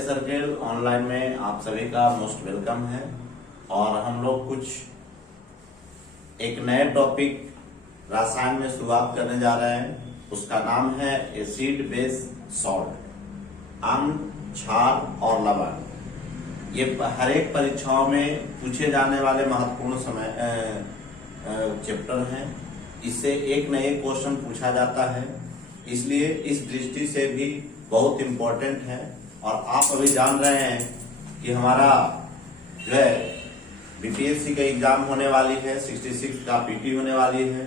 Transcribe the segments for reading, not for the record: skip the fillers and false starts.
Circle online में आप सभी का मोस्ट वेलकम है। और हम लोग एक नए टॉपिक रसायन में शुरुआत करने जा रहे हैं। उसका नाम है एसिड बेस सॉल्ट, अम्ल, क्षार और लवण। ये हर एक परीक्षाओं में पूछे जाने वाले महत्वपूर्ण चैप्टर हैं। इससे एक न एक क्वेश्चन पूछा जाता है, इसलिए इस दृष्टि से भी बहुत इम्पोर्टेंट है। और आप अभी जान रहे हैं कि हमारा जो है बीपीएससी का एग्जाम होने वाली है, 66 का पीटी होने वाली है।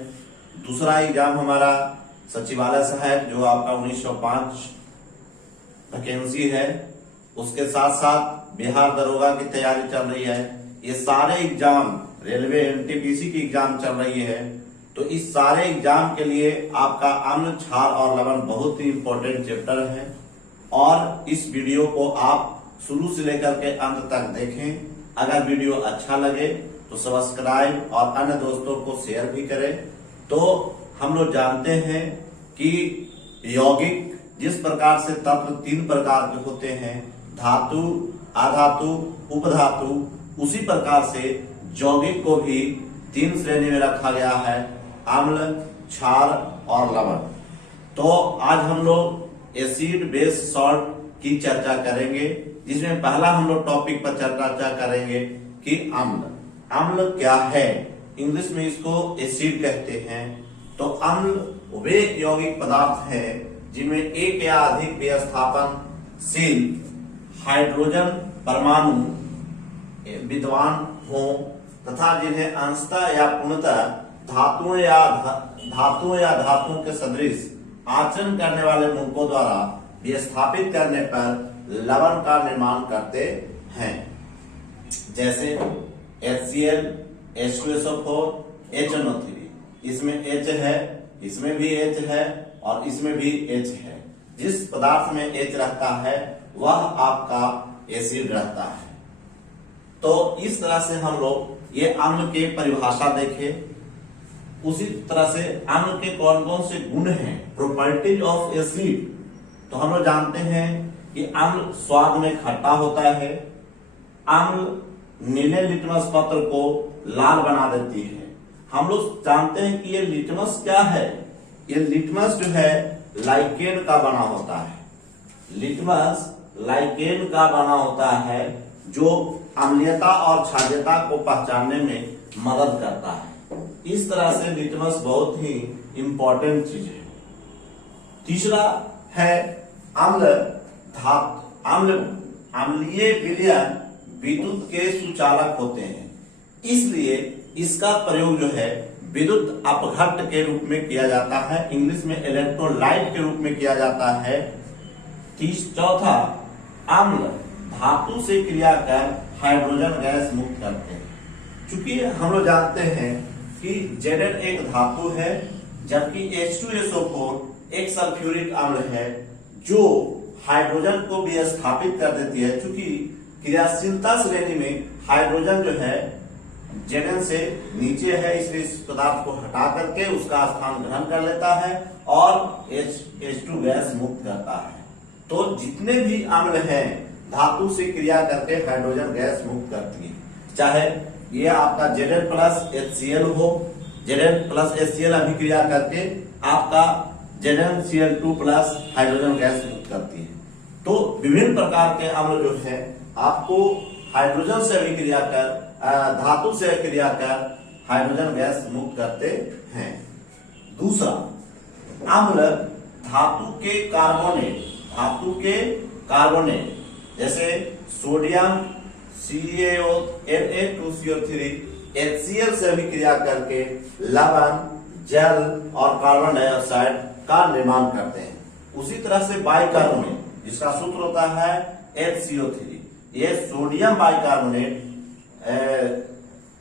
दूसरा एग्जाम हमारा सचिवालय सहायक जो आपका 1905 वैकेंसी है, उसके साथ साथ बिहार दरोगा की तैयारी चल रही है। ये सारे एग्जाम, रेलवे एनटीपीसी की एग्जाम चल रही है। तो इस सारे एग्जाम के लिए आपका अम्ल, क्षार और लवण बहुत ही इंपॉर्टेंट चैप्टर है। और इस वीडियो को आप शुरू से लेकर के अंत तक देखें। अगर वीडियो अच्छा लगे तो सब्सक्राइब और अन्य दोस्तों को शेयर भी करें। तो हम लोग जानते हैं कि यौगिक जिस प्रकार से तत्व 3 प्रकार के होते हैं, धातु, अधातु, उपधातु, उसी प्रकार से यौगिक को भी 3 श्रेणी में रखा गया है, अम्ल, क्षार और लवण। तो आज हम लोग एसिड बेस सॉल्ट की चर्चा करेंगे, जिसमें पहला हम लोग टॉपिक पर चर्चा करेंगे कि अम्ल। अम्ल क्या है? इंग्लिश में इसको एसिड कहते हैं। तो अम्ल वे यौगिक पदार्थ हैं जिनमें एक या अधिक विस्थापनशील हाइड्रोजन परमाणु विद्यमान हो तथा जिन्हें अंशतः या पूर्णतः धातुओं या धातुओं के सदृश आचरण करने वाले मूलकों द्वारा विस्थापित करने पर लवण का निर्माण करते हैं। जैसे HCl, H2SO4, HNO3। इसमें H है, इसमें भी H है और इसमें भी H है। जिस पदार्थ में H रहता है वह आपका एसिड रहता है। तो इस तरह से हम लोग ये अम्ल के परिभाषा देखे। उसी तरह से अम्ल के कौन कौन से गुण हैं, प्रॉपर्टीज ऑफ एसिड। तो हम लोग जानते हैं कि अम्ल स्वाद में खट्टा होता है। अम्ल नीले लिटमस पत्र को लाल बना देती है। हम लोग जानते हैं कि ये लिटमस क्या है? ये लिटमस जो है लाइकेन का बना होता है। लिटमस लाइकेन का बना होता है जो अम्लीयता और क्षारीयता को पहचानने में मदद करता है। इस तरह से लिटमस बहुत ही इंपॉर्टेंट चीज है। तीसरा है अम्ल। अम्लीय विलयन विद्युत के सुचालक होते हैं, इसलिए इसका प्रयोग जो है विद्युत अपघट्ट के रूप में किया जाता है। इंग्लिश में इलेक्ट्रोलाइट के रूप में किया जाता है। चौथा, अम्ल धातु से क्रिया कर हाइड्रोजन गैस मुक्त करते हैं। चूंकि हम लोग जानते हैं कि Zn एक धातु है, जबकि H2SO4 एक सल्फ्यूरिक अम्ल है जो हाइड्रोजन को विस्थापित कर देती है। चूंकि क्रियाशीलता श्रेणी में हाइड्रोजन जो है Zn से नीचे है, इसलिए इस पदार्थ को हटा करके उसका स्थान ग्रहण कर लेता है और H2 गैस मुक्त करता है। तो जितने भी अम्ल हैं धातु से क्रिया करके हाइड्रोजन गैस मुक्त करती है। चाहे ये आपका Zn प्लस HCl हो, Zn प्लस HCl अभिक्रिया करके आपका ZnCl2 प्लस हाइड्रोजन गैस मुक्त करती है। तो विभिन्न प्रकार के अम्ल जो है आपको हाइड्रोजन से अभिक्रिया कर, धातु से अभिक्रिया कर हाइड्रोजन गैस मुक्त करते हैं। दूसरा, अम्ल धातु के कार्बोनेट जैसे सोडियम Na2CO3 HCl से अभिक्रिया करके लवण, जल और कार्बन डाइऑक्साइड का निर्माण करते हैं। उसी तरह से बाइकार्बोनेट, जिसका सूत्र होता है HCO3, ये सोडियम बाइकार्बोनेट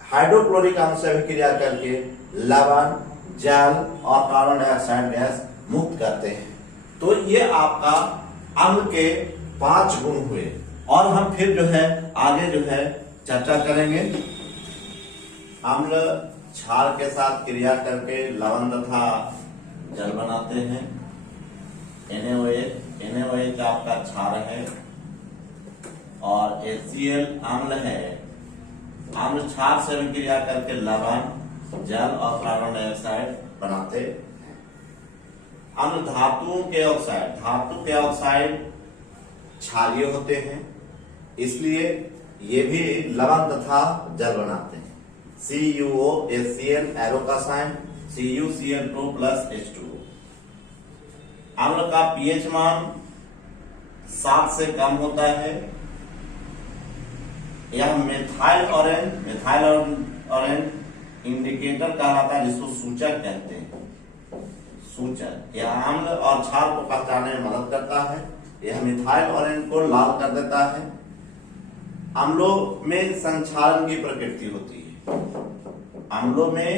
हाइड्रोक्लोरिक अम्ल से अभिक्रिया करके लवण, जल और कार्बन डाइऑक्साइड गैस मुक्त करते हैं। तो ये आपका अम्ल के 5 गुण हुए। और हम फिर जो है आगे जो है चर्चा करेंगे। अम्ल क्षार के साथ क्रिया करके लवण तथा जल बनाते हैं। NaOH आपका क्षार है और HCl अम्ल है। अम्ल क्षार से अभिक्रिया करके लवण, जल और कार्बन डाइऑक्साइड बनाते हैं। अम्ल धातु के ऑक्साइड क्षारीय होते हैं, इसलिए ये भी लवण तथा जल बनाते हैं। CuO HCl एरो का साइन, CuCl2 प्लस H2O। अम्ल का pH मान 7 से कम होता है। यह मिथाइल ऑरेंज इंडिकेटर कहलाता है, जिसको सूचक कहते हैं। सूचक यह अम्ल और क्षार को पहचानने में मदद करता है। यह मिथाइल ऑरेंज को लाल कर देता है। अम्लों में संक्षारण की प्रकृति होती है। अम्लों में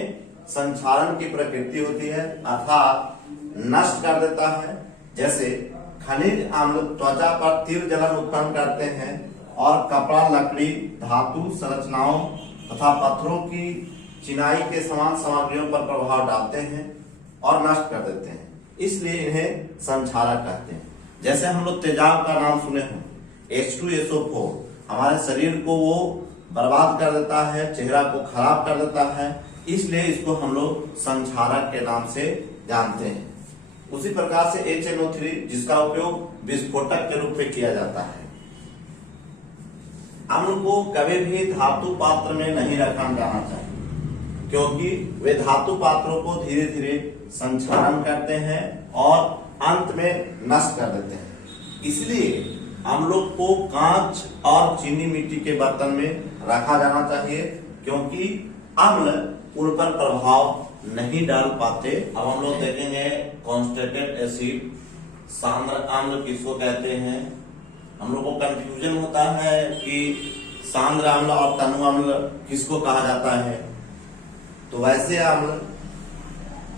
संक्षारण की प्रकृति होती है अर्थात नष्ट कर देता है। जैसे खनिज अम्ल त्वचा पर तीव्र जलन उत्पन्न करते हैं और कपड़ा, लकड़ी, धातु संरचनाओं तथा पत्थरों की चिनाई के समान सामग्रियों पर प्रभाव डालते हैं और नष्ट कर देते हैं, इसलिए इन्हें संक्षारक कहते हैं। जैसे हम लोग तेजाब का नाम सुने हो, H2SO4 हमारे शरीर को वो बर्बाद कर देता है, चेहरा को खराब कर देता है, इसलिए इसको हम लोग संक्षारक के नाम से जानते हैं। उसी प्रकार से HNO3 जिसका उपयोग विस्फोटक के रूप में किया जाता है। अम्ल को कभी भी धातु पात्र में नहीं रखा जाना चाहिए, क्योंकि वे धातु पात्रों को धीरे धीरे संक्षारण करते हैं और अंत में नष्ट कर देते हैं। इसलिए अम्लों को कांच और चीनी मिट्टी के बर्तन में रखा जाना चाहिए, क्योंकि अम्ल उन पर प्रभाव नहीं डाल पाते। अब हम लोग देखेंगे कॉन्सेंट्रेटेड एसिड, सांद्र अम्ल किसको कहते हैं। हम लोग को कंफ्यूजन होता है कि सांद्र अम्ल और तनु अम्ल किसको कहा जाता है। तो वैसे अम्ल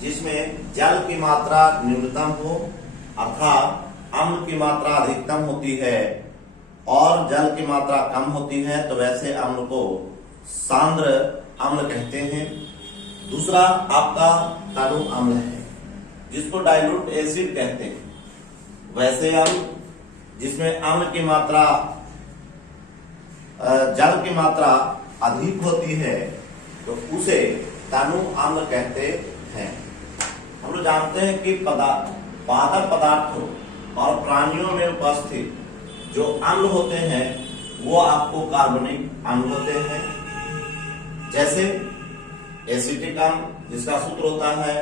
जिसमें जल की मात्रा न्यूनतम हो, अर्थात अम्ल की मात्रा अधिकतम होती है और जल की मात्रा कम होती है, तो वैसे अम्ल को सांद्र अम्ल कहते हैं। दूसरा आपका तनु अम्ल है, जिसको डाइल्यूट एसिड कहते हैं। वैसे अम्ल जिसमें अम्ल की मात्रा जल की मात्रा अधिक होती है, तो उसे तनु अम्ल कहते हैं। हम लोग जानते हैं कि पादप पदार्थों और प्राणियों में उपस्थित जो अम्ल होते हैं वो आपको कार्बनिक अम्ल होते हैं। जैसे एसिटिक अम्ल जिसका सूत्र होता है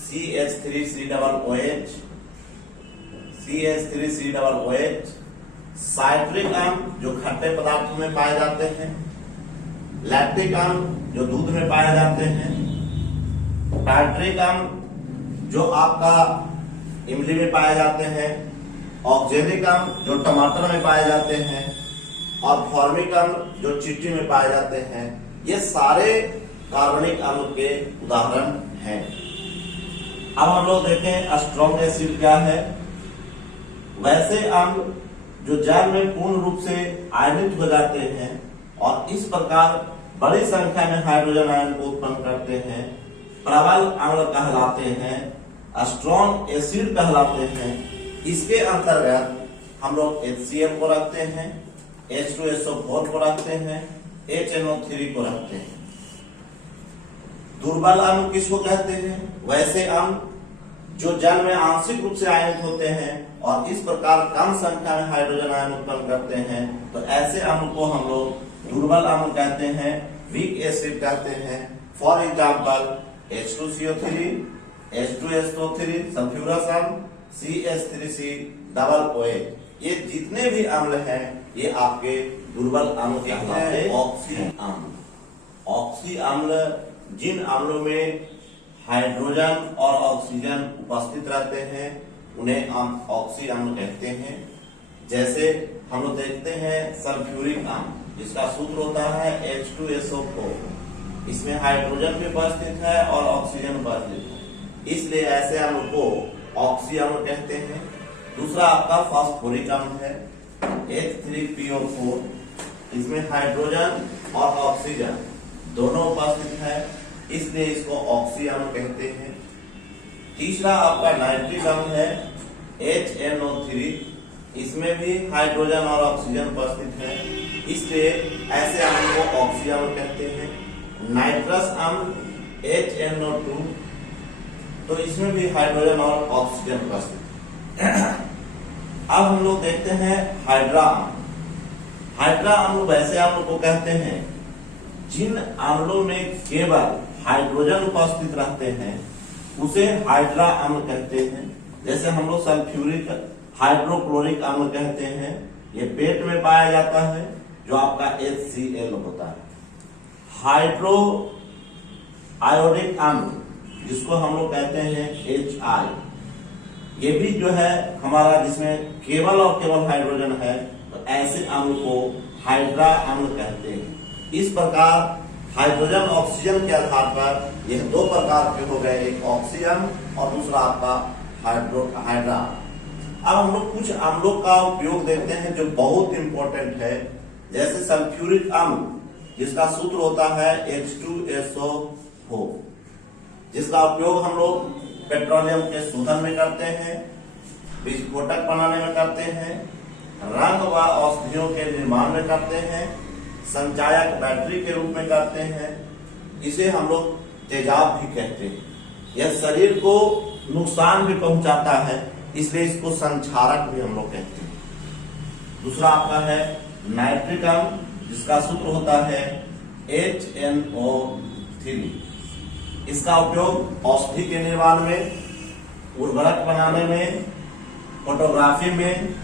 CH3COOH, CH3COOH। साइट्रिक अम्ल जो खट्टे पदार्थों में पाए जाते हैं। लैक्टिक अम्ल जो दूध में पाए जाते हैं। टार्ट्रिक अम्ल जो आपका इमली में पाए जाते हैं। ऑक्जेलिक अम्ल जो टमाटर में पाए जाते हैं और फॉर्मिक अम्ल जो चिट्टी में पाए जाते हैं। ये सारे कार्बनिक अम्ल के उदाहरण हैं। अब हम लोग देखें स्ट्रॉन्ग एसिड क्या है। वैसे अम्ल जो जल में पूर्ण रूप से आयनित हो जाते हैं और इस प्रकार बड़ी संख्या में हाइड्रोजन आयन को उत्पन्न करते हैं, प्रबल अम्ल कहलाते हैं, स्ट्रॉन्ग एसिड कहलाते हैं। इसके अंतर्गत हम लोग HCl को रखते हैं, H2SO4 को रखते हैं, HNO3 को रखते हैं। दुर्बल अम्ल किसको कहते हैं। वैसे अम्ल जो जल में आंशिक रूप से आयनित होते हैं और इस प्रकार कम संख्या में हाइड्रोजन आयन उत्पन्न करते हैं, तो ऐसे अम्ल को हम लोग दुर्बल अम्ल कहते हैं, वीक एसिड कहते हैं। For example H2CO3, H2SO3, sulphurous अम्ल, CH3COOH। ये जितने भी अम्ल हैं ये आपके दुर्बल अम्ल कहलाते हैं। ऑक्सी अम्ल, ऑक्सी अम्ल जिन अम्लों में हाइड्रोजन और ऑक्सीजन उपस्थित रहते हैं उन्हें हम ऑक्सी अम्ल कहते हैं। जैसे हम लोग देखते हैं सल्फ्यूरिक अम्ल जिसका सूत्र होता है H2SO4। इसमें हाइड्रोजन भी उपस्थित है और ऑक्सीजन उपस्थित है, इसलिए ऐसे अम्ल को ऑक्सी अम्ल कहते हैं। दूसरा आपका फास्फोरिक अम्ल है H3PO4। इसमें हाइड्रोजन और ऑक्सीजन दोनों उपस्थित है, इसलिए इसको ऑक्सी अम्ल कहते हैं। तीसरा आपका नाइट्रिक अम्ल है HNO3। इसमें भी हाइड्रोजन और ऑक्सीजन उपस्थित है, इसलिए ऐसे अम्ल को ऑक्सी अम्ल कहते हैं। नाइट्रस अम्ल HNO2, तो इसमें भी हाइड्रोजन और ऑक्सीजन उपस्थित है। अब हम लोग देखते हैं हाइड्रा अम्ल। हाइड्रा अम्ल वैसे अम्ल को कहते हैं जिन अम्लों में केवल हाइड्रोजन उपस्थित रहते हैं, उसे हाइड्रा अम्ल कहते हैं। जैसे हम लोग सल्फ्यूरिक हाइड्रोक्लोरिक अम्ल कहते हैं, ये पेट में पाया जाता है, जो आपका HCl होता है। हाइड्रो आयोडिक अम्ल जिसको हम लोग कहते हैं HI, ये भी जो है हमारा जिसमें केवल और केवल हाइड्रोजन है, तो ऐसे अम्ल को हाइड्रा अम्ल कहते हैं। इस प्रकार हाइड्रोजन ऑक्सीजन के आधार पर यह दो प्रकार के हो गए, एक ऑक्सीजन और दूसरा आपका हाइड्रा। अब हम लोग कुछ अम्लों का उपयोग देखते हैं जो बहुत इंपॉर्टेंट है, जैसे सल्फ्यूरिक अम्ल जिसका सूत्र होता है H2SO4, जिसका उपयोग हम लोग पेट्रोलियम के शोधन में करते हैं, विस्फोटक बनाने में करते हैं, रंग व औषधियों के निर्माण में करते हैं, संचायक बैटरी के रूप में करते हैं। इसे हम लोग तेजाब भी कहते हैं। यह शरीर को नुकसान भी पहुंचाता है, इसलिए इसको संक्षारक भी हम लोग कहते हैं। दूसरा आपका है नाइट्रिक अम्ल जिसका सूत्र होता है HNO3। इसका उपयोग औषधि के निर्माण में, उर्वरक बनाने में, फोटोग्राफी में,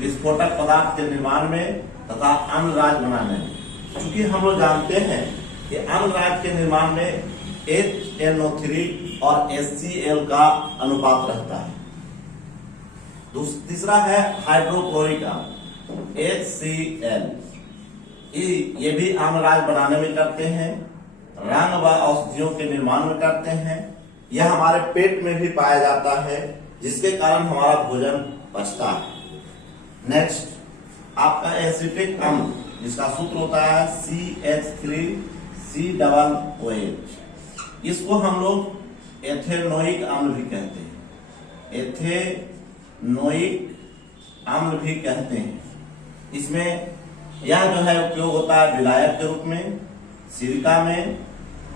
विस्फोटक पदार्थ के निर्माण में तथा अन्नराज बनाने में। क्योंकि हम लोग जानते हैं कि अन्नराज के निर्माण में HNO3 और HCl का अनुपात रहता है। तीसरा है हाइड्रोक्लोरिक अम्ल HCl, ये भी अन्नराज बनाने में करते हैं, रंग व औषधियों के निर्माण में करते हैं। यह हमारे पेट में भी पाया जाता है, जिसके कारण हमारा भोजन पचता है। नेक्स्ट आपका एसिटिक अम्ल जिसका सूत्र होता है CH3COOH, इसको हम लोग एथेनोइक अम्ल भी कहते हैं, एथेनोइक अम्ल भी कहते हैं। इसमें यह जो है उपयोग होता है विलायक के रूप में, सिरका में,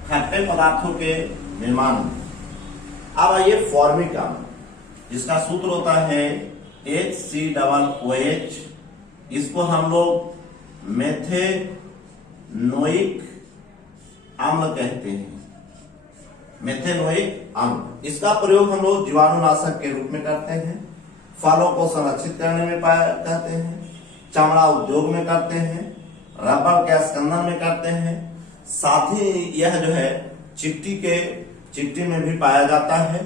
खट्टे पदार्थों के निर्माण में। अब आइए फॉर्मिक अम्ल जिसका सूत्र होता है HCOOH, इसको हम लोग मेथेनोइक अम्ल कहते हैं, मेथेनोइक अम्ल। इसका प्रयोग हम लोग जीवाणुनाशक के रूप में करते हैं, फलों को संरक्षित करने में करते हैं, चमड़ा उद्योग में करते हैं, रबर के स्कंदन में करते हैं। साथ ही यह जो है चिट्टी में भी पाया जाता है।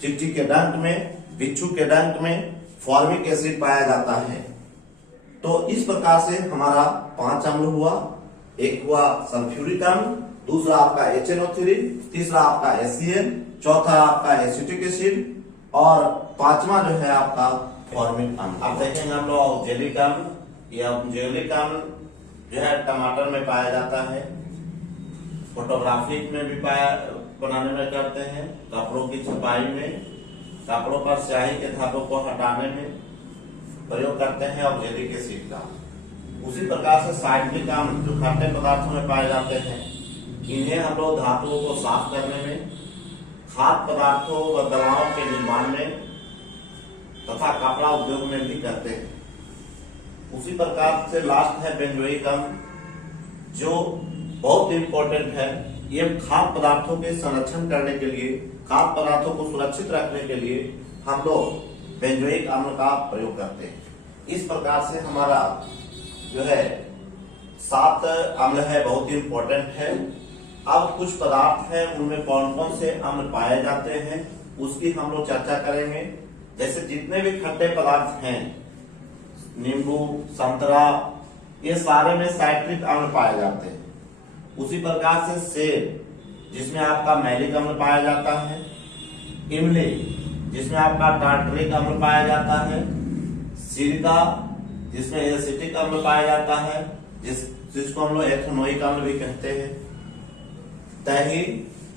चिट्टी के डंक में, बिच्छू के डंक में फॉर्मिक एसिड पाया जाता है। तो इस प्रकार से हमारा 5 अम्ल हुआ। एक हुआ सल्फ्यूरिक अम्ल, दूसरा आपका HNO3, तीसरा आपका HCl, चौथा आपका एसिटिक एसिड और पांचवा जो है आपका फॉर्मिक अम्ल। अब देखेंगे हम लोग ऑक्जेलिक अम्ल। यह ऑक्जेलिक अम्ल जो है टमाटर में पाया जाता है, फोटोग्राफी में भी बनाने में करते हैं, कपड़ों की छपाई में, कपड़ों पर स्याही के धागों को हटाने में प्रयोग करते हैं ऑक्जेलिक एसिड का। उसी प्रकार से साइट्रिक अम्ल जो खट्टे पदार्थों में पाए जाते हैं, इन्हें हम लोग धातुओं को साफ करने में, खाद्य पदार्थों व दवाओं के निर्माण में तथा कपड़ा उद्योग में भी करते हैं। उसी प्रकार से लास्ट है बेंजोइक अम्ल, जो बहुत इंपॉर्टेंट है। ये खाद्य पदार्थों के संरक्षण करने के लिए, खाद्य पदार्थों को सुरक्षित रखने के लिए हम लोग बेंजोइक अम्ल का प्रयोग करते हैं। इस प्रकार से हमारा जो है 7 अम्ल है, बहुत ही इंपॉर्टेंट है। अब कुछ पदार्थ हैं, उनमें कौन कौन से अम्ल पाए जाते हैं उसकी हम लोग चर्चा करेंगे। जैसे जितने भी खट्टे पदार्थ हैं, नींबू, संतरा, ये सारे में साइट्रिक अम्ल पाए जाते हैं। उसी प्रकार से सेब जिसमें आपका मैलिक अम्ल पाया जाता है, इमली जिसमें आपका टार्टरिक अम्ल पाया जाता है, सिरका जिसमें एसिटिक अम्ल पाया जाता है, जिसको हम लोग एथेनोइक अम्ल भी कहते हैं, दही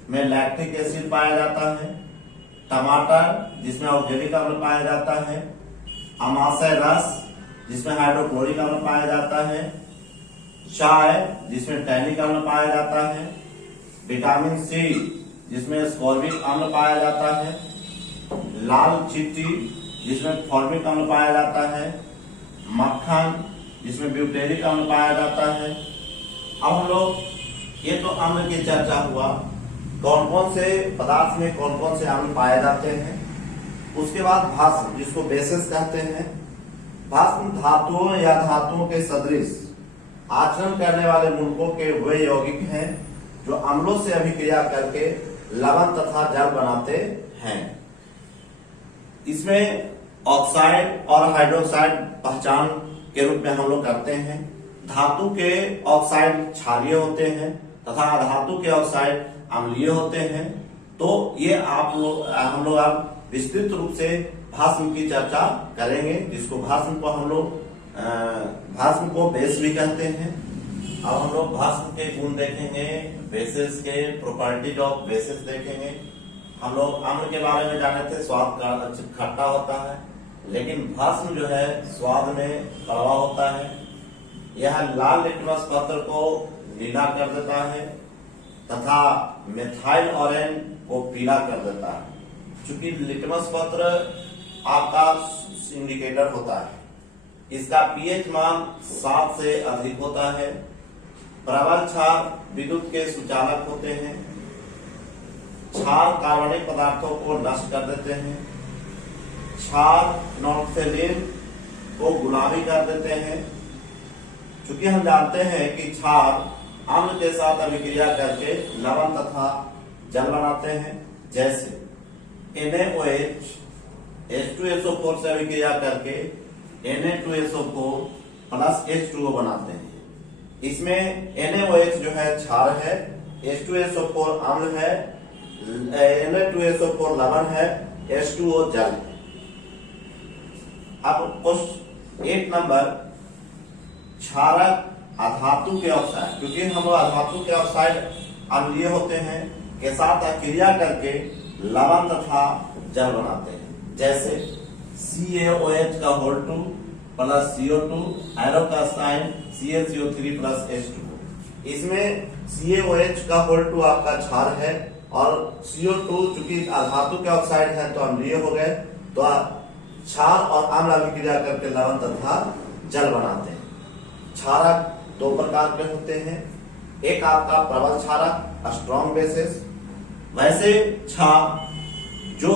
में लैक्टिक एसिड पाया जाता है, टमाटर जिसमें ऑक्जेलिक अम्ल पाया जाता है, अमाशय रस जिसमें हाइड्रोक्लोरिक अम्ल पाया जाता है, चाय जिसमें टैनिक अम्ल पाया जाता है, विटामिन सी जिसमें स्कॉर्बिक अम्ल पाया जाता है, लाल चिट्टी जिसमें फॉर्मिक अम्ल पाया जाता है, मक्खन जिसमें ब्यूटेरिक अम्ल पाया जाता है। अब हम लोग ये तो अम्ल की चर्चा हुआ, कौन कौन से पदार्थ में कौन कौन से अम्ल पाए जाते हैं। उसके बाद भास्म जिसको बेसिस कहते हैं। भास्म धातुओं या धातुओं के सदृश आचरण करने वाले मूलकों के वे यौगिक हैं जो अम्लों से अभिक्रिया करके लवण तथा जल बनाते हैं। इसमें ऑक्साइड और हाइड्रोक्साइड पहचान के रूप में हम लोग करते हैं। धातु के ऑक्साइड क्षारीय होते हैं तथा अधातु के ऑक्साइड अम्लीय होते हैं। तो ये हम लोग अब विस्तृत रूप से भास्म की चर्चा करेंगे, जिसको भास्म को हम लोग भास्म को बेस भी कहते हैं। अब हम लोग भास्म के गुण देखेंगे, बेसिस के प्रॉपर्टीज ऑफ बेसिस देखेंगे। हम लोग अम्ल के बारे में जाने थे, स्वाद का खट्टा होता है, लेकिन भस्म जो है स्वाद में कड़वा होता है। यह लाल लिटमस पत्र को नीला कर देता है तथा मिथाइल ऑरेंज को पीला कर देता है। चूंकि लिटमस पत्र आपका इंडिकेटर होता है, इसका पीएच मान 7 से अधिक होता है। प्रबल क्षार विद्युत के सुचालक होते हैं। क्षार कार्बनिक पदार्थों को नष्ट कर देते हैं। क्षार नॉक्सेलिन को गुलाबी कर देते हैं। चूंकि हम जानते हैं कि क्षार अम्ल के साथ अभिक्रिया करके लवण तथा जल बनाते हैं, जैसे NaOH H2SO4 से अभिक्रिया करके Na2SO4 प्लस H2O बनाते हैं। इसमें NaOH जो है क्षार है, H2SO4 अम्ल है, Na2SO4 लवण है, H2O जल है। अब क्वेश्चन 8 नंबर, क्षारक अधातु के ऑक्साइड, क्योंकि हम लोग अधातु के ऑक्साइड अम्लीय होते हैं, के साथ अक्रिया करके लवण तथा जल बनाते हैं, जैसे CaOH का होल 2 प्लस CO2, एरो का साइन CaCO3 प्लस H2O। इसमें CaOH का होल 2 आपका क्षार है और CO2 चूंकि अधातु के ऑक्साइड है तो अम्लीय हो गए, तो क्षार और अम्ल अभिक्रिया करके लवण तथा जल बनाते हैं। क्षारक 2 प्रकार के होते हैं, एक आपका प्रबल क्षारक स्ट्रॉन्ग बेसिस, वैसे क्षार जो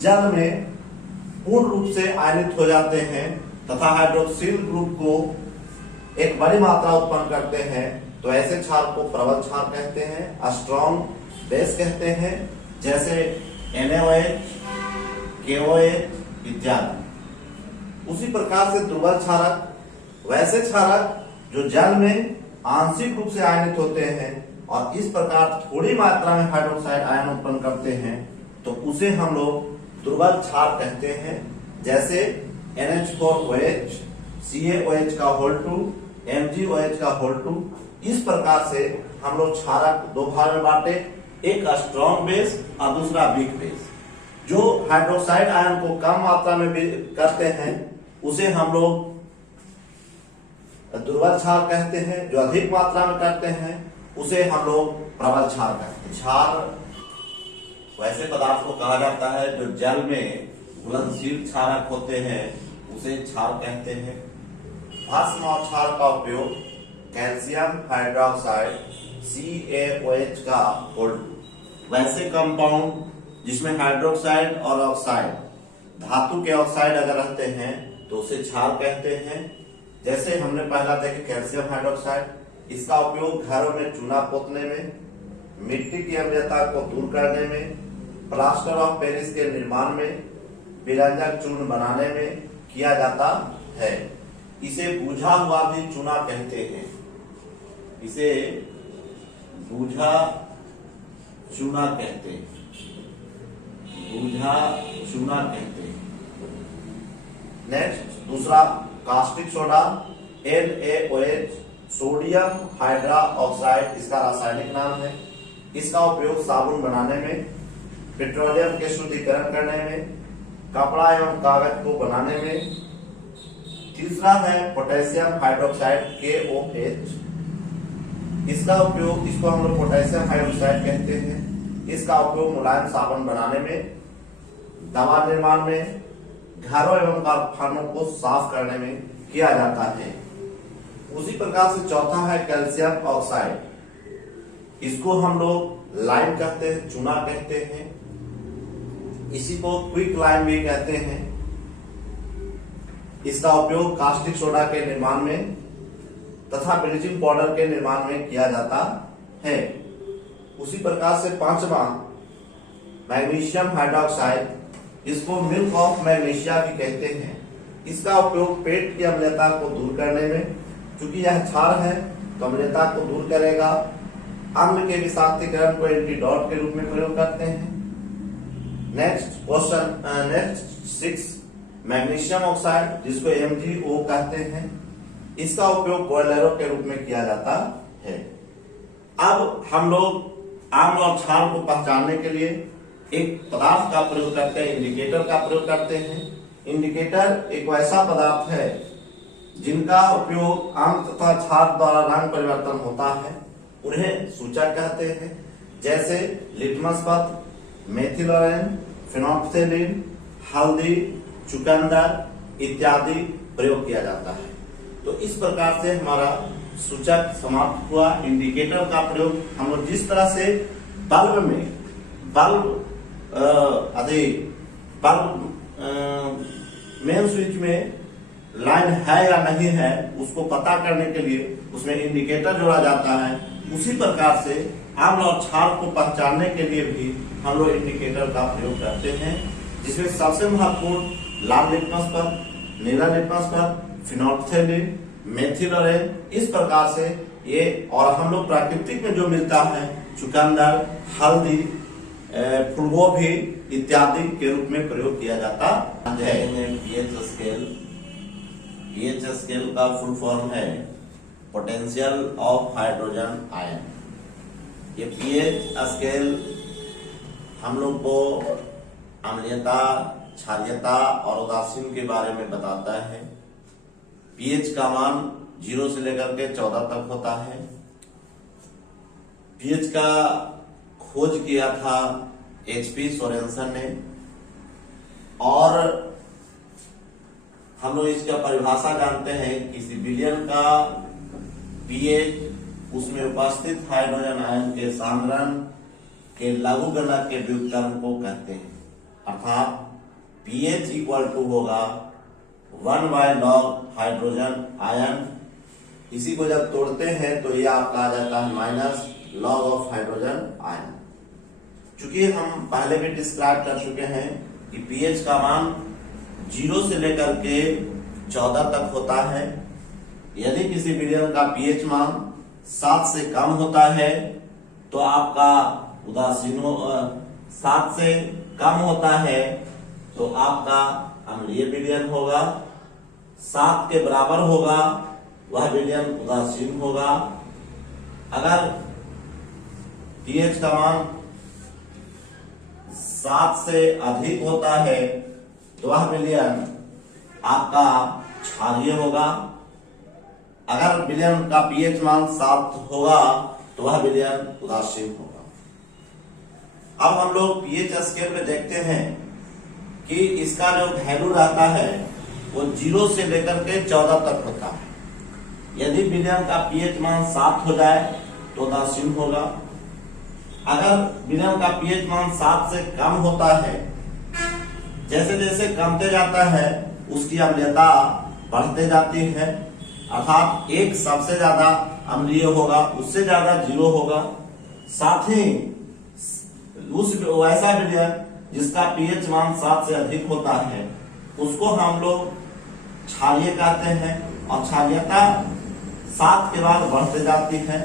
जल में पूर्ण रूप से आयनित हो जाते हैं तथा हाइड्रोक्सिल ग्रुप को एक बड़ी मात्रा उत्पन्न करते हैं, तो ऐसे क्षार को प्रबल क्षार कहते हैं, स्ट्रॉन्ग बेस कहते हैं, जैसे NaOH, KOH इत्यादि। उसी प्रकार से दुर्बल क्षारक वैसे क्षारक जो जल में आंशिक रूप से आयनित होते हैं और इस प्रकार थोड़ी मात्रा में हाइड्रोक्साइड आयन उत्पन्न करते हैं, तो उसे हम लोग दुर्बल क्षार कहते हैं, जैसे NH4OH, CaOH का होल 2, MgOH का होल 2। इस प्रकार से हम लोग क्षारक 2 भाग में बांटे, एक स्ट्रॉन्ग बेस और दूसरा वीक बेस। जो हाइड्रोक्साइड आयन को कम मात्रा में करते हैं उसे हम लोग दुर्बल क्षार कहते हैं, जो अधिक मात्रा में करते हैं उसे हम लोग प्रबल क्षार कहते हैं। क्षार वैसे पदार्थ को कहा जाता है जो जल में घुलनशील क्षारक होते हैं, उसे क्षार कहते हैं। भस्म और क्षार का उपयोग कैल्शियम हाइड्रोक्साइड CaOH का होल 2, वैसे कंपाउंड जिसमें हाइड्रोक्साइड और ऑक्साइड धातु के ऑक्साइड अगर रहते हैं तो उसे क्षार कहते हैं। जैसे हमने पहला देखे कैल्शियम हाइड्रोक्साइड, इसका उपयोग घरों में चूना पोतने में, मिट्टी की अम्लता को दूर करने में, प्लास्टर ऑफ पेरिस के निर्माण में, विरंजक चूर्ण बनाने में किया जाता है। इसे बूझा हुआ भी चूना कहते हैं, इसे बूझा चूना कहते हैं, बूझा चूना कहते हैं। नेक्स्ट दूसरा caustic soda NaOH, sodium hydra oxide इसका रासायनिक नाम है। इसका उपयोग साबुन बनाने में, पेट्रोलियम के शुद्धिकरण करने में, कपड़ा एवं कागज को बनाने में। तीसरा है पोटेशियम हाइड्रोक्साइड KOH। इसका उपयोग, इसको हम लोग पोटेशियम हाइड्रोक्साइड कहते हैं। इसका उपयोग मुलायम साबुन बनाने में, दवा निर्माण में, घरों एवं कारखानों को साफ करने में किया जाता है। उसी प्रकार से चौथा है कैल्शियम ऑक्साइड। इसको हम लोग लाइम कहते हैं, चूना कहते हैं। इसी को क्विक लाइम भी कहते हैं। इसका उपयोग कास्टिक सोडा के निर्माण में तथा ब्लीचिंग पाउडर के निर्माण में किया जाता है। उसी प्रकार से पांचवा मैग्नीशियम हाइड्रोक्साइड, इसको मिल्क ऑफ मैग्नीशिया भी कहते हैं। इसका उपयोग पेट की अम्लता को दूर करने में, चूंकि यह क्षार है तो अम्लता को दूर करेगा। अम्ल के विषाक्तीकरण को एंटीडोट के रूप में प्रयोग करते हैं। Next question, next 6 magnesium oxide, जिसको MgO कहते हैं। इसका उपयोग बॉयलरों के रूप में किया जाता है। अब हम लोग अम्ल और क्षार को पहचानने के लिए एक पदार्थ का प्रयोग करते हैं, इंडिकेटर का प्रयोग करते हैं। इंडिकेटर एक वैसा पदार्थ है जिनका उपयोग अम्ल तथा क्षार द्वारा रंग परिवर्तन होता है, उन्हें सूचक कहते हैं। जैसे लिटमस पत्र, मेथिलोनिन, फिनोल्फ्थेलिन, हल्दी, चुकंदर इत्यादि प्रयोग किया जाता है। तो इस प्रकार से हमारा सूचक समाप्त हुआ। इंडिकेटर का प्रयोग हम लोग जिस तरह से बल्ब में मेन स्विच में लाइन है या नहीं है उसको पता करने के लिए उसमें इंडिकेटर जोड़ा जाता है। उसी प्रकार से अम्ल और क्षार को पहचानने के लिए भी हम लोग इंडिकेटर का प्रयोग करते हैं, जिसमें सबसे महत्वपूर्ण लाल लिटमस पत्र, नीला लिटमस पत्र, फिनोल्फ्थेलिन, मेथिलोनिन, इस प्रकार से ये। और हम लोग प्राकृतिक में जो मिलता है चुकंदर, हल्दी, फूलगोभी इत्यादि के रूप में प्रयोग किया जाता है। पीएच स्केल का फुल फॉर्म है पोटेंशियल ऑफ हाइड्रोजन आयन। ये पीएच स्केल हम लोग को अम्लीयता, क्षारीयता और उदासीन के बारे में बताता है। पीएच का मान 0 से लेकर के 14 तक होता है। पीएच का खोज किया था HP सोरेनसन ने, और हम लोग इसका परिभाषा जानते हैं कि किसी विलयन का पीएच उसमें उपस्थित हाइड्रोजन आयन के सांद्रण के लघुगणक के व्युत्क्रम को कहते हैं। अर्थात पीएच इक्वल टू होगा 1/log हाइड्रोजन आयन। इसी को जब तोड़ते हैं तो ये आपका आ जाता है -log ऑफ हाइड्रोजन आयन। चूंकि हम पहले भी डिस्क्राइब कर चुके हैं कि पीएच का मान 0 से लेकर के 14 तक होता है। यदि किसी विलयन का पीएच मान 7 से कम होता है तो आपका उदासीन 7 से कम होता है तो आपका अम्लीय विलयन होगा। 7 के बराबर होगा वह विलयन उदासीन होगा। अगर पीएच का मान 7 से अधिक होता है तो वह विलयन आपका क्षारीय होगा। अगर विलयन का पीएच मान 7 होगा तो वह विलयन उदासीन होगा। अब हम लोग पीएच स्केल में देखते हैं कि इसका जो वैल्यू रहता है वो 0 से लेकर के 14 तक होता है। यदि विलयन का पीएच मान 7 हो जाए तो उदासीन होगा। अगर विलयन का पीएच मान 7 से कम होता है, जैसे जैसे कमते जाता है उसकी अम्लीयता बढ़ते जाती है। अर्थात एक सबसे ज्यादा अम्लीय होगा, उससे ज्यादा 0 होगा। साथ ही उस वैसा विलयन जिसका पीएच मान 7 से अधिक होता है उसको हम लोग क्षारीय कहते हैं। और क्षारीयता 7 के बाद बढ़ते जाती है।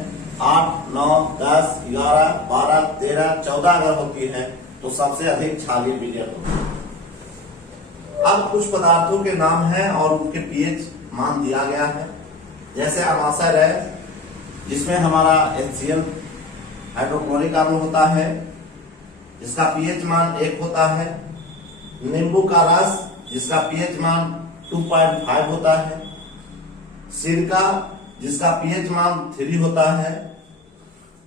8, 9, 10, 11, 12, 13, 14 अगर होती है तो सबसे अधिक क्षारीय विलयन होता है। अब कुछ पदार्थों के नाम हैं और उनके पीएच मान दिया गया है। जैसे अमाशय है जिसमें हमारा HCl हाइड्रोक्लोरिक अम्ल होता है जिसका पीएच मान 1 होता है। नींबू का रस जिसका पीएच मान 2.5 होता है, सिरका जिसका पीएच मान 3 होता है,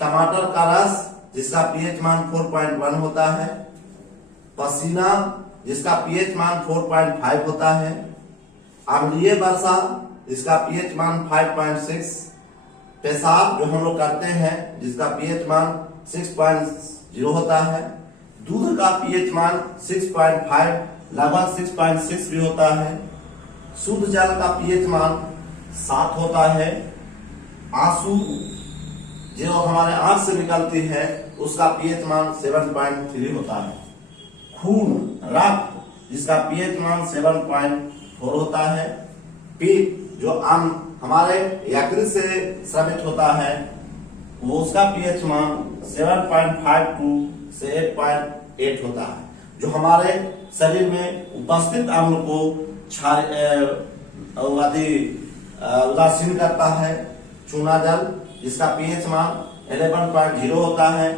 टमाटर का रस जिसका पीएच मान 4.1 होता है, पसीना जिसका पीएच मान 4.5 होता है, अम्लीय वर्षा जिसका पीएच मान 5.6, पेशाब जो हम लोग करते हैं जिसका पीएच मान 6.0 होता है, दूध का पीएच मान 6.5 लगभग 6.6 भी होता है, शुद्ध जल का पीएच मान 7 होता है, आंसू जो हमारे आंख से निकलती है उसका पीएच मान 7.3 होता है, खून रक्त जिसका पीएच मान 7.4 होता है, पित्त जो हमारे यकृत से स्रावित होता है वो उसका पीएच मान 7.52 से 8.8 होता है, जो हमारे शरीर में उपस्थित अम्ल को उदासीन करता है, चूना जल जिसका पीएच मान 11.0 होता है,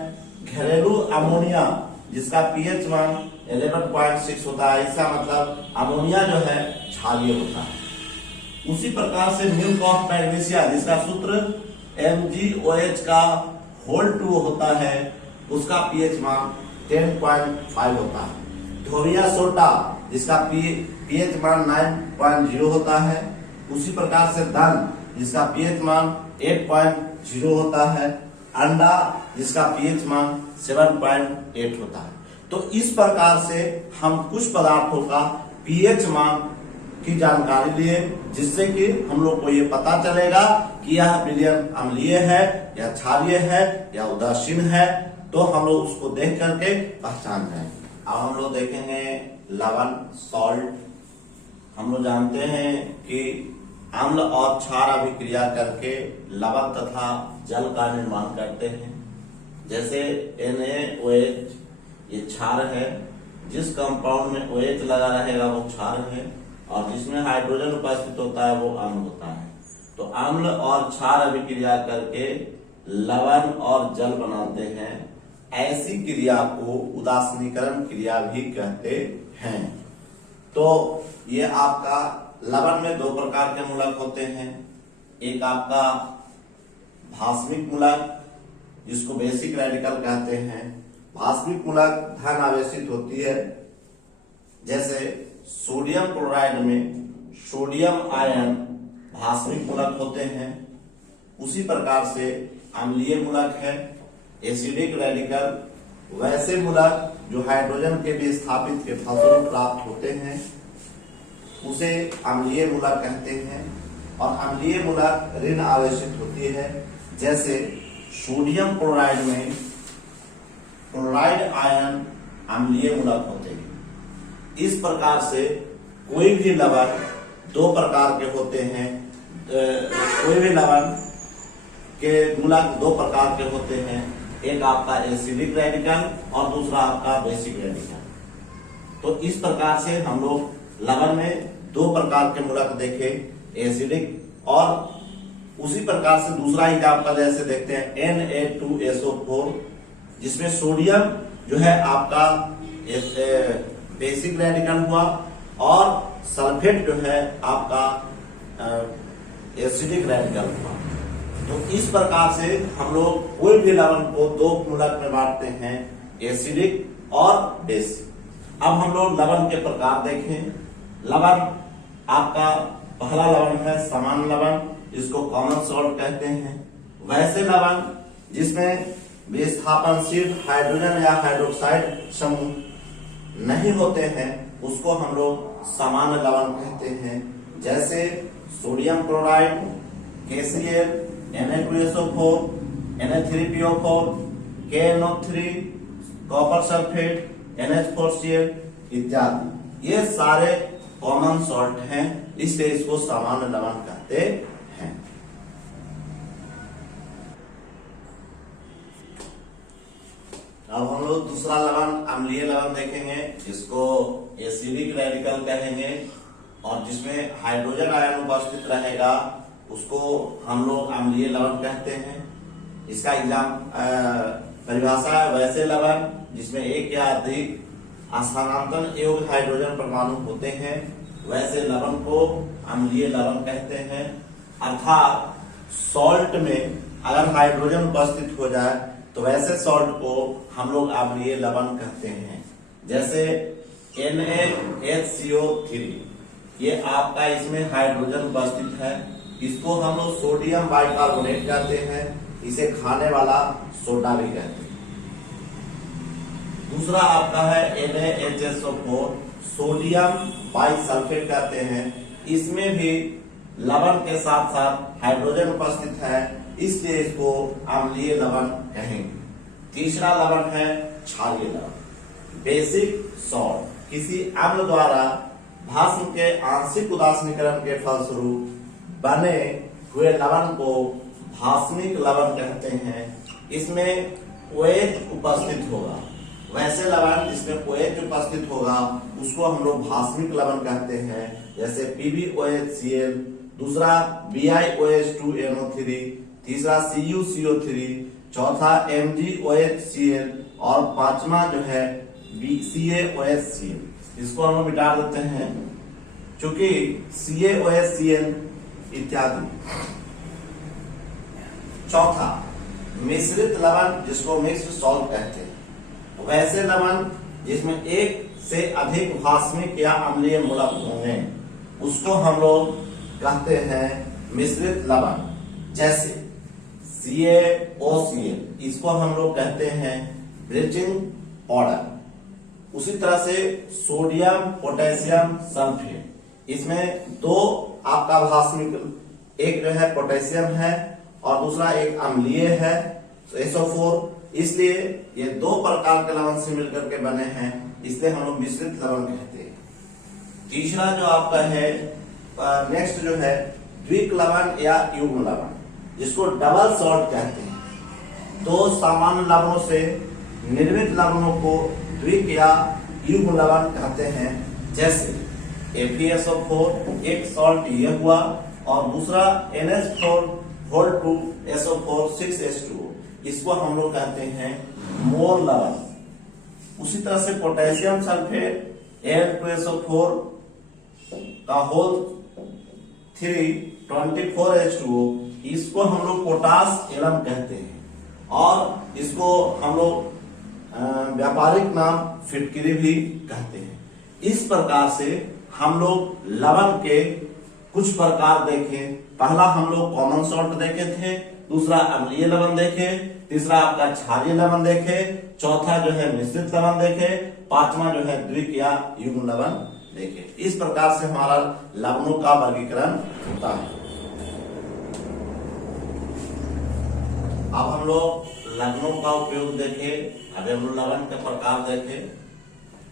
घरेलू अमोनिया जिसका पीएच मान 11.6 होता है, इसका मतलब अमोनिया जो है क्षारीय होता है। उसी प्रकार से मिल्क ऑफ मैग्नीशिया जिसका सूत्र MgOH का होल 2 होता है, उसका पीएच मान 10.5 होता है। धोबिया सोडा जिसका पीएच मान 9.0 होता है, उसी प्रकार से दन जिसका पीएच मान 8.0 होता है, अंडा जिसका पीएच मान 7.8 होता है। तो इस प्रकार से हम कुछ पदार्थों का पीएच मान की जानकारी लिए, जिससे कि हम लोग को ये पता चलेगा कि यह विलयन अम्लीय है या क्षारीय है या उदासीन है, तो हम लोग उसको देख करके पहचान जाएंगे। अब हम लोग देखेंगे लवण, सॉल्ट। हम लोग जानते हैं कि अम्ल और क्षार अभिक्रिया करके लवण तथा जल का निर्माण करते हैं। जैसे NaOH ये क्षार है, जिस कंपाउंड में OH लगा रहेगा वो क्षार है, और जिसमें हाइड्रोजन उपस्थित होता है वो अम्ल होता है। तो अम्ल और क्षार अभिक्रिया करके लवण और जल बनाते हैं। ऐसी क्रिया को उदासीनीकरण क्रिया भी कहते हैं। तो ये आपका लवण में 2 प्रकार के मूलक होते हैं। एक आपका भास्मिक मूलक जिसको बेसिक रेडिकल कहते हैं। भास्मिक मूलक धन आवेशित होती है, जैसे सोडियम क्लोराइड में सोडियम आयन भास्मिक मूलक होते हैं। उसी प्रकार से अम्लीय मूलक है एसिडिक रेडिकल। वैसे मूलक जो हाइड्रोजन के विस्थापित के फलस्वरूप प्राप्त होते हैं उसे अम्लीय मूलक कहते हैं। और अम्लीय मूलक ऋण आवेशित होती है, जैसे सोडियम क्लोराइड में क्लोराइड आयन अम्लीय मूलक होते हैं। इस प्रकार से कोई भी लवण 2 प्रकार के होते हैं। कोई भी लवण के मूलक 2 प्रकार के होते हैं, एक आपका एसिडिक रेडिकल और दूसरा आपका बेसिक रेडिकल। तो इस प्रकार से हम लोग लवण में 2 प्रकार के मूलक देखे, एसिडिक, और उसी प्रकार से दूसरा एग्जाम्पल जैसे देखते हैं Na2SO4, जिसमें सोडियम जो है आपका बेसिक रेडिकल हुआ और सल्फेट जो है आपका एसिडिक रेडिकल हुआ। तो इस प्रकार से हम लोग कोई भी लवण को 2 मूलक में बांटते हैं, एसिडिक और बेसिक। अब हम लोग लवण के प्रकार देखें। लवण आपका पहला लवण है समान लवण, जिसको कॉमन सॉल्ट कहते हैं। वैसे लवण जिसमें विस्थापनशील हाइड्रोजन या हाइड्रोक्साइड समूह नहीं होते हैं उसको हम लोग सामान्य लवण कहते हैं। जैसे sodium chloride, KCl, Na2SO4, Na3PO4, KNO3, copper sulphate, NH4Cl इत्यादि, ये सारे कॉमन सॉल्ट हैं, इसलिए इसको सामान्य लवण कहते हैं। अब हम लोग दूसरा लवण अम्लीय लवण देखेंगे, जिसको एसिडिक रेडिकल कहेंगे, और जिसमें हाइड्रोजन आयन उपस्थित रहेगा उसको हम लोग अम्लीय लवण कहते हैं। इसका परिभाषा है वैसे लवण जिसमें एक या अधिक स्थानांतरण योग्य हाइड्रोजन परमाणु होते हैं, वैसे लवण को अम्लीय लवण कहते हैं। अर्थात सॉल्ट में अगर हाइड्रोजन उपस्थित हो जाए तो वैसे सॉल्ट को हम लोग अम्लीय लवण कहते हैं। जैसे NaHCO3, ये आपका इसमें हाइड्रोजन उपस्थित है, इसको हम लोग सोडियम बाइकार्बोनेट कहते हैं, इसे खाने वाला सोडा भी कहते हैं। दूसरा आपका है NaHSO4, सोडियम बाइसल्फेट कहते हैं, इसमें भी लवण के साथ साथ हाइड्रोजन उपस्थित है, इसलिए इसको अम्लीय लवण कहेंगे। तीसरा लवण है क्षारीय लवण। बेसिक सॉल्ट, किसी अम्ल द्वारा भस्म के आंशिक उदासीनीकरण के फलस्वरूप बने हुए लवण को भास्मिक लवण कहते हैं। इसमें OH उपस्थित होगा, वैसे लवण जिसमें OH उपस्थित होगा उसको हम लोग भास्मिक लवण कहते हैं। जैसे PbOHCl, दूसरा BiOH2NO3, तीसरा CuCO3, चौथा MgOHCl और पांचवा जो है CaOHCl। इसको हम लोग मिटा देते हैं क्योंकि CaOHCl इत्यादि। चौथा मिश्रित लवण, जिसको मिक्स्ड सॉल्ट कहते हैं, वैसे लवण जिसमें एक से अधिक भास्मिक या अम्लीय मूलक होंगे उसको हम लोग कहते हैं मिश्रित लवण। जैसे CaOCl, इसको हम लोग कहते हैं ब्लीचिंग पाउडर। उसी तरह से सोडियम पोटेशियम सल्फेट, इसमें दो आपका भास्मिक, एक जो है पोटेशियम है और दूसरा एक अम्लीय है SO4, इसलिए ये दो प्रकार के लवण से मिलकर के बने हैं, इसलिए हम लोग मिश्रित लवण कहते हैं। तीसरा जो आपका है नेक्स्ट जो है द्विक लवण या युग्म लवण, जिसको डबल सॉल्ट कहते हैं। दो सामान्य लवणों से निर्मित लवणों को द्विक या युग्म लवण कहते हैं। जैसे FeSO4, एक सॉल्ट ये हुआ, और दूसरा NH4 SO4 6H2O, इसको हम लोग कहते हैं मोर लवण। उसी तरह से पोटेशियम सल्फेट Al2SO4 का होल 324H2O, इसको हम लोग पोटास एलम कहते हैं, और इसको हम लोग व्यापारिक नाम फिटकिरी भी कहते हैं। इस प्रकार से हम लोग लवण के कुछ प्रकार देखे। पहला हम लोग कॉमन सॉल्ट देखे थे, दूसरा अम्लीय लवण देखे, तीसरा आपका क्षारीय लवण देखे, चौथा जो है मिश्रित लवण देखे, पांचवा जो है द्विक या युग्म लवण देखे। इस प्रकार से हमारा लवणों का वर्गीकरण होता है। अब हम लोग लवणों का उपयोग देखे। अभी हम लोग लवण के प्रकार देखे।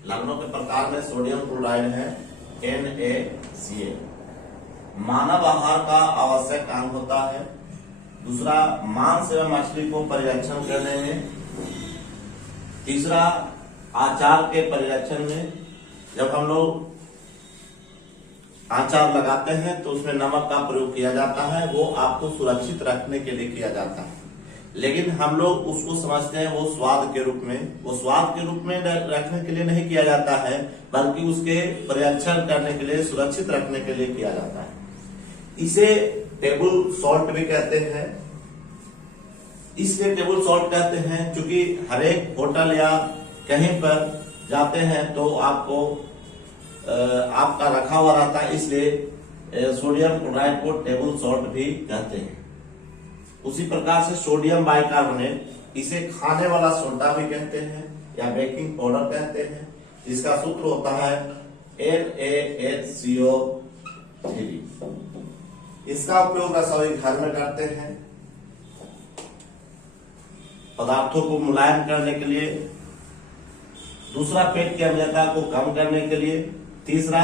लवणों के प्रकार में सोडियम क्लोराइड है NaCl, मानव आहार का आवश्यक अंग होता है। दूसरा मांस एवं मछली को परिरक्षण करने में। तीसरा आचार के परिरक्षण में, जब हम लोग आचार लगाते हैं तो उसमें नमक का प्रयोग किया जाता है, वो आपको सुरक्षित रखने के लिए किया जाता है, लेकिन हम लोग उसको समझते हैं वो स्वाद के रूप में। वो स्वाद के रूप में रखने के लिए नहीं किया जाता है, बल्कि उसके परिरक्षण करने के लिए, सुरक्षित रखने के लिए किया जाता है। इसे टेबल सॉल्ट भी कहते हैं। इसलिए टेबल सॉल्ट कहते हैं क्योंकि हर एक होटल या कहीं पर जाते हैं तो आपको आपका रखा हुआ रहता है, इसलिए सोडियम क्लोराइड को टेबल सॉल्ट भी कहते हैं। उसी प्रकार से सोडियम बाइकार्बोनेट, इसे खाने वाला सोडा भी कहते हैं या बेकिंग पाउडर कहते हैं। इसका सूत्र होता है NaHCO3। इसका उपयोग रसोई घर में करते हैं, पदार्थों को मुलायम करने के लिए। दूसरा पेट की अम्लता को कम करने के लिए। तीसरा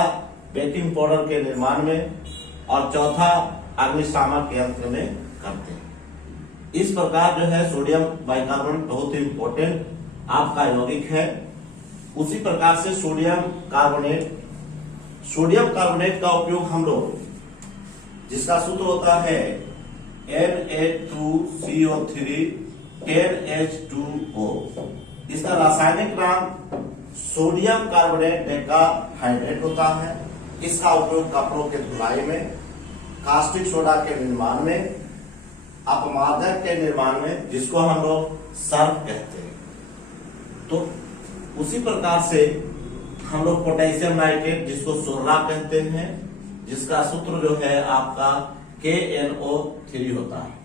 बेकिंग पाउडर के निर्माण में, और चौथा अग्निशामक यंत्र में करते हैं। इस प्रकार जो है सोडियम बाइकार्बोनेट बहुत ही इंपॉर्टेंट आपका यौगिक है। उसी प्रकार से सोडियम कार्बोनेट का उपयोग हम लोग, जिसका सूत्र होता है Na2CO3 10H2O, इसका रासायनिक नाम सोडियम कार्बोनेट डेकाहाइड्रेट होता है। इसका उपयोग कपड़ों के धुलाई में, कास्टिक सोडा के निर्माण में, अपमार्जक के निर्माण में, जिसको हम लोग सर्फ कहते हैं। तो उसी प्रकार से हम लोग पोटेशियम नाइट्रेट, जिसको सोर्रा कहते हैं, जिसका सूत्र जो है आपका KNO3 होता है।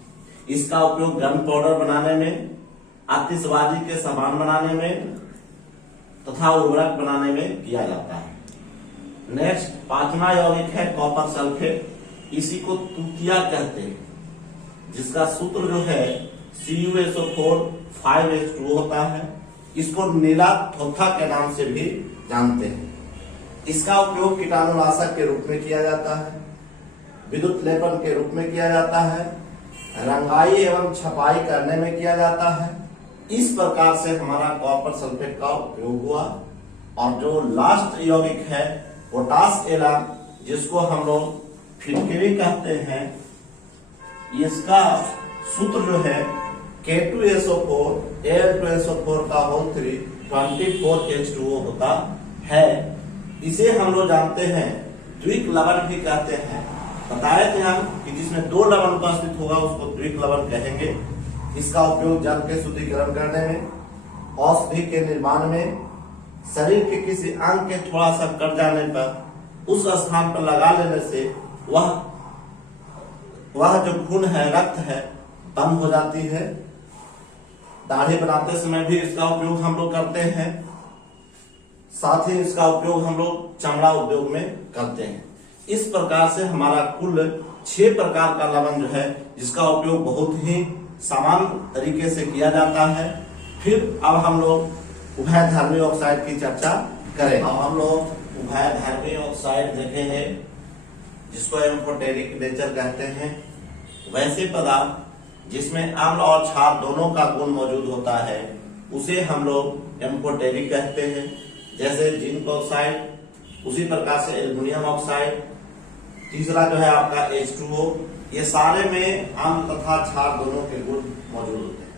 इसका उपयोग गन पाउडर बनाने में, आतिशबाजी के सामान बनाने में तथा उर्वरक बनाने में किया जाता है। नेक्स्ट 5वां यौगिक है कॉपर सल्फेट। इसी को तूतिया कहते हैं, जिसका सूत्र जो है CuSO4 5H2O होता है। इसको नीला थोथा के नाम से भी जानते हैं। इसका उपयोग कीटाणुनाशक के रूप में किया जाता है, विद्युत लेपन के रूप में किया जाता है, रंगाई एवं छपाई करने में किया जाता है। इस प्रकार से हमारा कॉपर सल्फेट का उपयोग हुआ। और जो लास्ट यौगिक है पोटास एलान, जिसको हम लोग फिटकरी कहते हैं, इसका सूत्र जो है K2SO4 Al2SO4 का होल 3 24H2O होता है। इसे हम लोग जानते हैं द्विक लवण भी कहते हैं। बताए थे हम कि जिसमें 2 लवण उपस्थित होगा उसको द्विक लवण कहेंगे। इसका उपयोग जल के शुद्धिकरण करने में, औषधि के निर्माण में, शरीर के किसी अंग के थोड़ा सा कट जाने पर उस स्थान पर लगा लेने से वह जो खून है, रक्त है, बंद हो जाती है। दाढ़ी बनाते समय भी इसका उपयोग हम लोग करते हैं। साथ ही इसका उपयोग हम लोग चमड़ा उद्योग में करते हैं। इस प्रकार से हमारा कुल 6 प्रकार का लवण जो है, जिसका उपयोग बहुत ही सामान्य तरीके से किया जाता है। फिर अब हम लोग उभयधर्मी ऑक्साइड की चर्चा करें। अब हम लोग उभयधर्मी ऑक्साइड देखे हैं, जिसको एम्फोटेरिक नेचर कहते हैं। वैसे पदार्थ जिसमें अम्ल और क्षार दोनों का गुण मौजूद होता है, उसे हम लोग एम्फोटेरिक कहते हैं। जैसे जिंक ऑक्साइड, उसी प्रकार से एल्युमिनियम ऑक्साइड, तीसरा जो है आपका H2O, ये सारे में अम्ल तथा क्षार दोनों के गुण मौजूद होते हैं।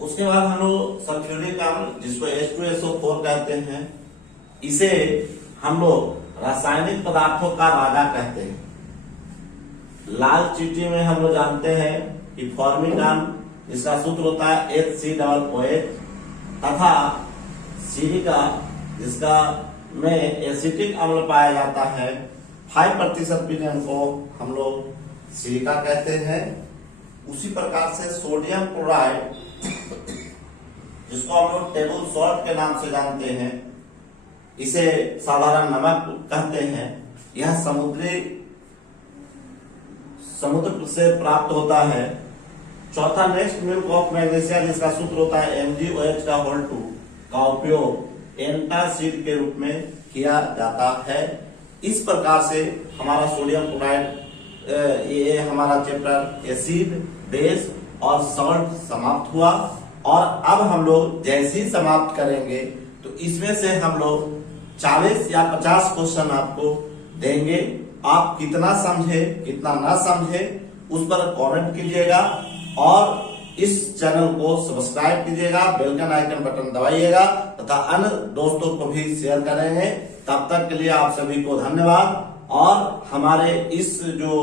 उसके बाद हम लोग सल्फ्यूरिक अम्ल, जिसको H2SO4 कहते हैं, इसे हम लोग रासायनिक पदार्थों का राजा कहते हैं। लाल चींटी में हम लोग जानते हैं कि फॉर्मिक अम्ल, जिसका सूत्र होता है HCOOH, तथा सिलिका, जिसका में एसिटिक अम्ल पाया जाता है। 5% विलयन को हम लोग सिलिका कहते हैं। उसी प्रकार से सोडियम क्लोराइड, जिसको हम लोग टेबल सॉल्ट के नाम से जानते हैं, इसे साधारण नमक कहते हैं। यह समुद्र से प्राप्त होता है। चौथा नेक्स्ट मिल्क ऑफ मैग्नीशिया, जिसका सूत्र होता है MgOH का होल 2 का उपयोग एंटासिड के रूप में किया जाता है। इस प्रकार से हमारा सोडियम क्लोराइड, ये हमारा चैप्टर एसिड, बेस और सॉल्ट समाप्त हुआ। और अब हम लोग जैसे ही समाप्त करेंगे तो इसमें से हम लोग 40 या 50 क्वेश्चन आपको देंगे। आप कितना समझे कितना ना समझे उस पर कमेंट कीजिएगा और इस चैनल को सब्सक्राइब कीजिएगा, बेल का आइकन बटन दबाइएगा तथा अन्य दोस्तों को भी शेयर करेंगे। तब तक के लिए आप सभी को धन्यवाद। और हमारे इस जो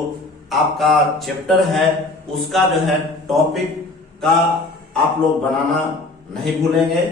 आपका चैप्टर है उसका जो है टॉपिक का आप लोग बनाना नहीं भूलेंगे।